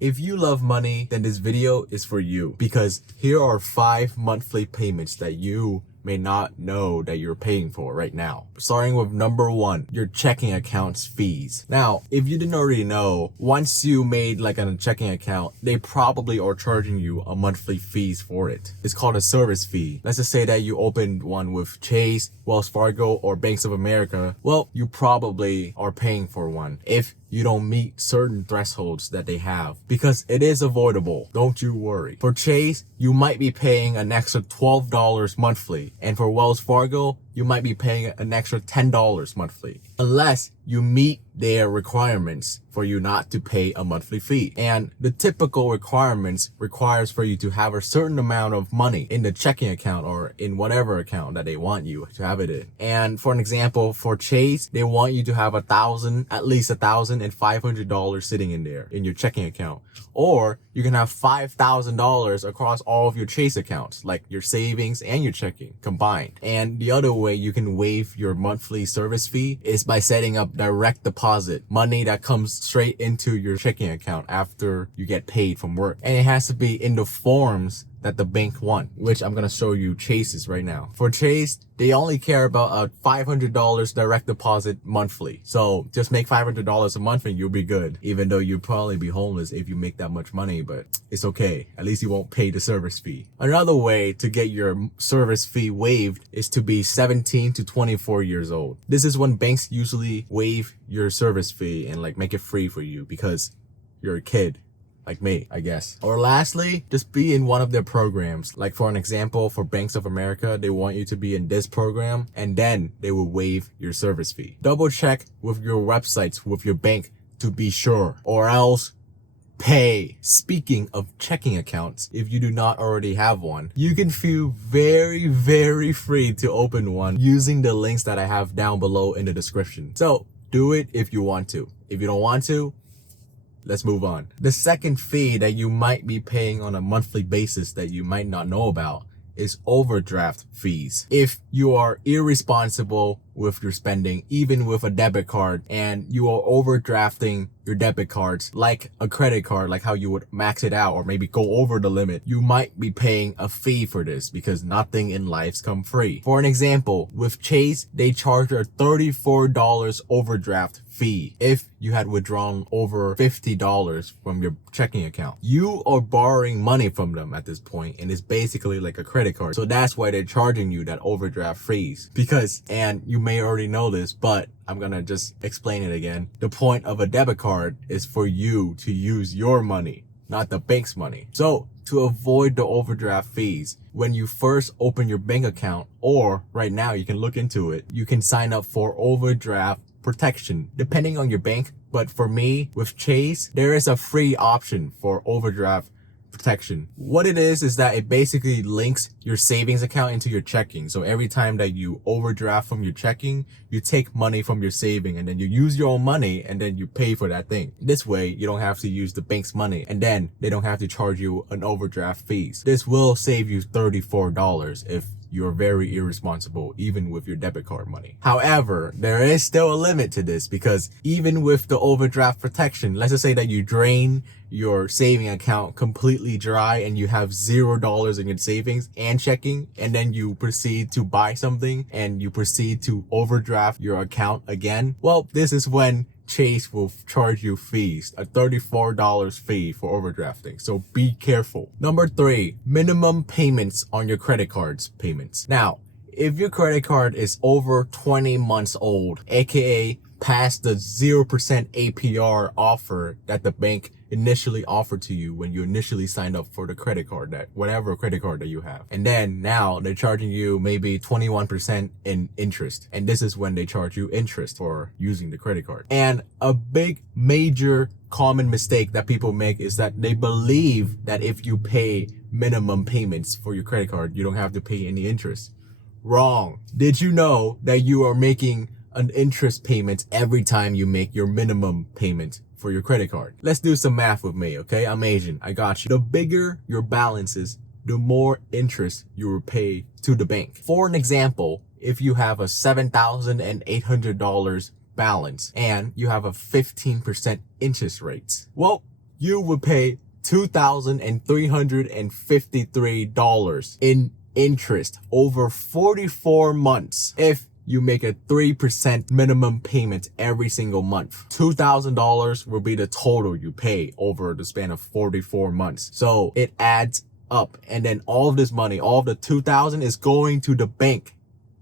If you love money, then this video is for you, because here are 5 monthly payments that you may not know that you're paying for right now. Starting with number 1, your checking account's fees. Now, if you didn't already know, once you made like a checking account, they probably are charging you a monthly fees for it. It's called a service fee. Let's just say that you opened one with Chase, Wells Fargo, or Banks of America. Well, you probably are paying for one if you don't meet certain thresholds that they have, because it is avoidable. Don't you worry. For Chase, you might be paying an extra $12 monthly. And for Wells Fargo, you might be paying an extra $10 monthly, unless you meet their requirements for you not to pay a monthly fee. And the typical requirements requires for you to have a certain amount of money in the checking account or in whatever account that they want you to have it in. And for an example, for Chase, they want you to have at least $1,500 sitting in there in your checking account. Or you can have $5,000 across all of your Chase accounts, like your savings and your checking combined. And the other way you can waive your monthly service fee is by setting up direct deposit, money that comes straight into your checking account after you get paid from work. And it has to be in the forms that the bank want, which I'm gonna show you Chase's right now. For Chase, they only care about a $500 direct deposit monthly. So just make $500 a month and you'll be good, even though you'll probably be homeless if you make that much money, but it's okay. At least you won't pay the service fee. Another way to get your service fee waived is to be 17 to 24 years old. This is when banks usually waive your service fee and like make it free for you because you're a kid. Like me, I guess. Or lastly, just be in one of their programs. Like for an example, for Banks of America, they want you to be in this program and then they will waive your service fee. Double check with your websites, with your bank to be sure, or else pay. Speaking of checking accounts, if you do not already have one, you can feel very free to open one using the links that I have down below in the description. So do it if you want to. If you don't want to, let's move on. The second fee that you might be paying on a monthly basis that you might not know about is overdraft fees. If you are irresponsible with your spending, even with a debit card, and you are overdrafting your debit cards like a credit card, like how you would max it out or maybe go over the limit, you might be paying a fee for this because nothing in life's come free. For an example, with Chase, they charge a $34 overdraft fee if you had withdrawn over $50 from your checking account. You are borrowing money from them at this point, and it's basically like a credit card. So that's why they're charging you that overdraft fees. Because, and you may already know this, but I'm gonna just explain it again. The point of a debit card is for you to use your money, not the bank's money. So to avoid the overdraft fees, when you first open your bank account, or right now you can look into it, you can sign up for overdraft protection depending on your bank. But for me, with Chase, there is a free option for overdraft protection. What it is that it basically links your savings account into your checking. So every time that you overdraft from your checking, you take money from your saving and then you use your own money and then you pay for that thing. This way, you don't have to use the bank's money and then they don't have to charge you an overdraft fees. This will save you $34 if you're very irresponsible, even with your debit card money. However, there is still a limit to this, because even with the overdraft protection, let's just say that you drain your saving account completely dry and you have $0 in your savings and checking, and then you proceed to buy something and you proceed to overdraft your account again. Well, this is when Chase will charge you fees, a $34 fee for overdrafting. So be careful. Number 3, minimum payments on your credit cards payments. Now, if your credit card is over 20 months old, aka past the 0% APR offer that the bank initially offered to you when you initially signed up for the credit card, that whatever credit card that you have. And then now they're charging you maybe 21% in interest. And this is when they charge you interest for using the credit card. And a big major common mistake that people make is that they believe that if you pay minimum payments for your credit card, you don't have to pay any interest. Wrong. Did you know that you are making an interest payment every time you make your minimum payment for your credit card? Let's do some math with me, okay? I'm Asian. I got you. The bigger your balance is, the more interest you will pay to the bank. For an example, if you have a $7,800 balance and you have a 15% interest rates, well, you would pay $2,353 in interest over 44 months if you make a 3% minimum payment every single month. $2,000 will be the total you pay over the span of 44 months. So it adds up, and then all of this money, all of the 2,000 is going to the bank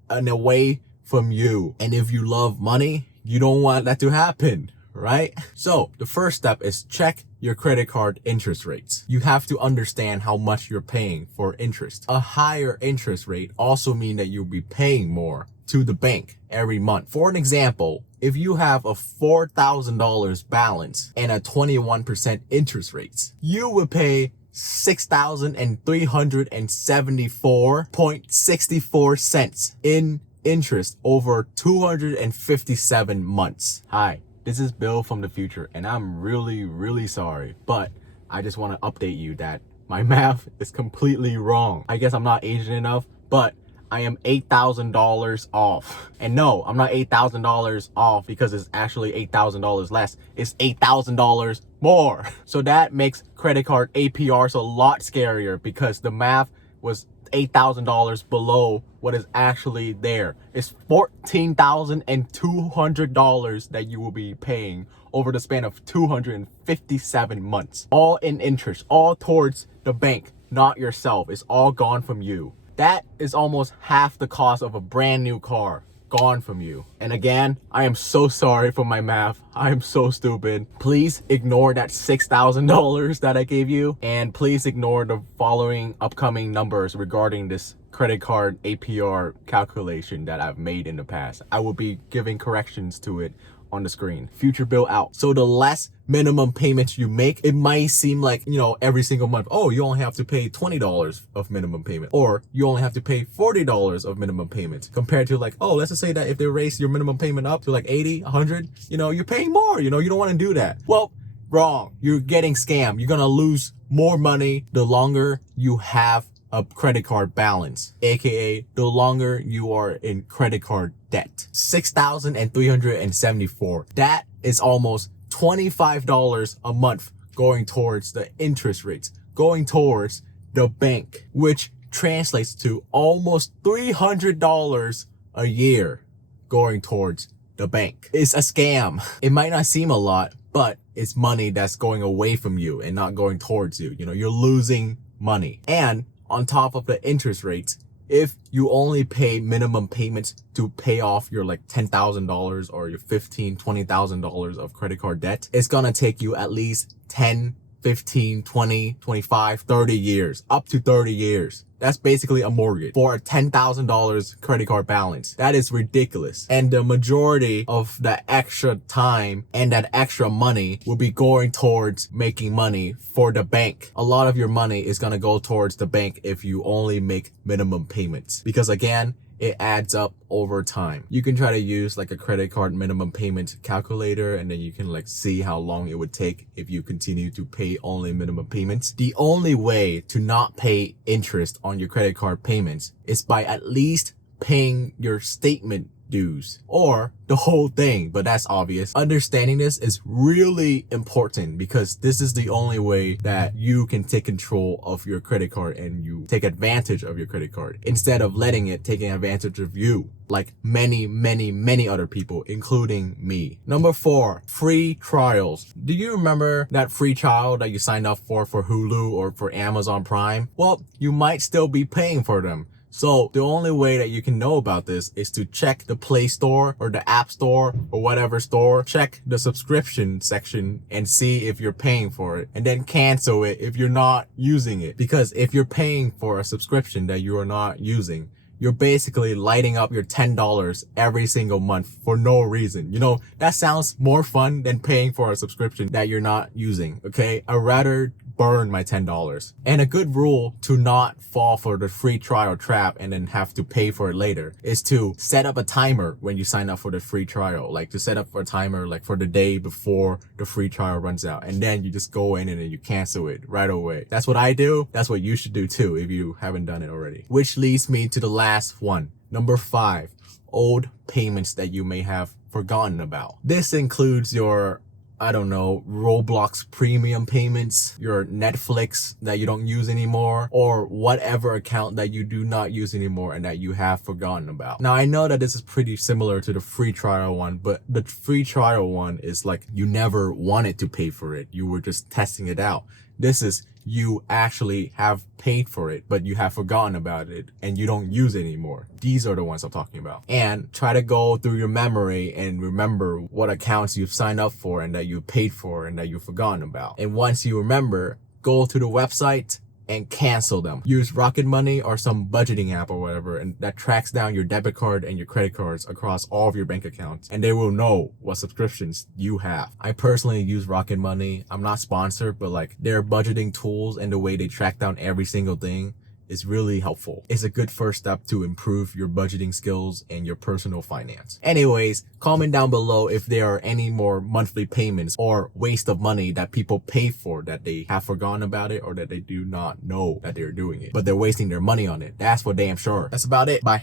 and away from you. And if you love money, you don't want that to happen, right? So the first step is check your credit card interest rates. You have to understand how much you're paying for interest. A higher interest rate also means that you'll be paying more to the bank every month. For an example, if you have a $4,000 balance and a 21% interest rates, you will pay $6,374.64 in interest over 257 months. Hi, this is Bill from the future, and I'm really sorry, but I just want to update you that my math is completely wrong. I guess I'm not Asian enough, but I am $8,000 off. And no, I'm not $8,000 off because it's actually $8,000 less. It's $8,000 more. So that makes credit card APRs a lot scarier because the math was $8,000 below what is actually there. It's $14,200 that you will be paying over the span of 257 months. All in interest, all towards the bank, not yourself. It's all gone from you. That is almost half the cost of a brand new car gone from you. And again, I am so sorry for my math. I am so stupid. Please ignore that $6,000 that I gave you. And please ignore the following upcoming numbers regarding this credit card APR calculation that I've made in the past. I will be giving corrections to it on the screen. Future bill out. So the less minimum payments you make, it might seem like, every single month, oh, you only have to pay $20 of minimum payment, or you only have to pay $40 of minimum payment, compared to like, oh, let's just say that if they raise your minimum payment up to like 80, 100, you're paying more, you don't want to do that. Well, wrong. You're getting scammed. You're going to lose more money the longer you have a credit card balance, aka the longer you are in credit card debt. $6,374. That is almost $25 a month going towards the interest rates, going towards the bank, which translates to almost $300 a year going towards the bank. It's a scam. It might not seem a lot, but it's money that's going away from you and not going towards you. You're losing money. And on top of the interest rates, if you only pay minimum payments to pay off your like $10,000 or your $15,000, $20,000 of credit card debt, it's gonna take you at least 10, 15, 20, 25, 30 years, up to 30 years. That's basically a mortgage for a $10,000 credit card balance. That is ridiculous. And the majority of the extra time and that extra money will be going towards making money for the bank. A lot of your money is going to go towards the bank if you only make minimum payments. Because again, it adds up over time. You can try to use like a credit card minimum payment calculator, and then you can like see how long it would take if you continue to pay only minimum payments. The only way to not pay interest on your credit card payments is by at least paying your statement dues or the whole thing, but that's obvious. Understanding this is really important because this is the only way that you can take control of your credit card and you take advantage of your credit card instead of letting it taking advantage of you, like many other people, including me. Number 4, free trials. Do you remember that free trial that you signed up for Hulu or for Amazon Prime? Well, you might still be paying for them. So the only way that you can know about this is to check the Play Store or the App Store or whatever store, check the subscription section and see if you're paying for it, and then cancel it if you're not using it. Because if you're paying for a subscription that you are not using, you're basically lighting up your $10 every single month for no reason. That sounds more fun than paying for a subscription that you're not using, okay? I'd rather burn my $10. And a good rule to not fall for the free trial trap and then have to pay for it later is to set up a timer when you sign up for the free trial. Like to set up a timer like for the day before the free trial runs out, and then you just go in and then you cancel it right away. That's what I do. That's what you should do too if you haven't done it already. Which leads me to the last one. Number 5, old payments that you may have forgotten about. This includes your I don't know, Roblox premium payments, your Netflix that you don't use anymore, or whatever account that you do not use anymore and that you have forgotten about. Now, I know that this is pretty similar to the free trial one, but the free trial one is like you never wanted to pay for it. You were just testing it out. This is you actually have paid for it, but you have forgotten about it and you don't use it anymore. These are the ones I'm talking about. And try to go through your memory and remember what accounts you've signed up for and that you paid for and that you've forgotten about. And once you remember, go to the website and cancel them. Use Rocket Money or some budgeting app or whatever, and that tracks down your debit card and your credit cards across all of your bank accounts, and they will know what subscriptions you have. I personally use Rocket Money. I'm not sponsored, but like their budgeting tools and the way they track down every single thing is really helpful. It's a good first step to improve your budgeting skills and your personal finance. Anyways, comment down below if there are any more monthly payments or waste of money that people pay for that they have forgotten about it or that they do not know that they're doing it, but they're wasting their money on it. That's for damn sure. That's about it. Bye.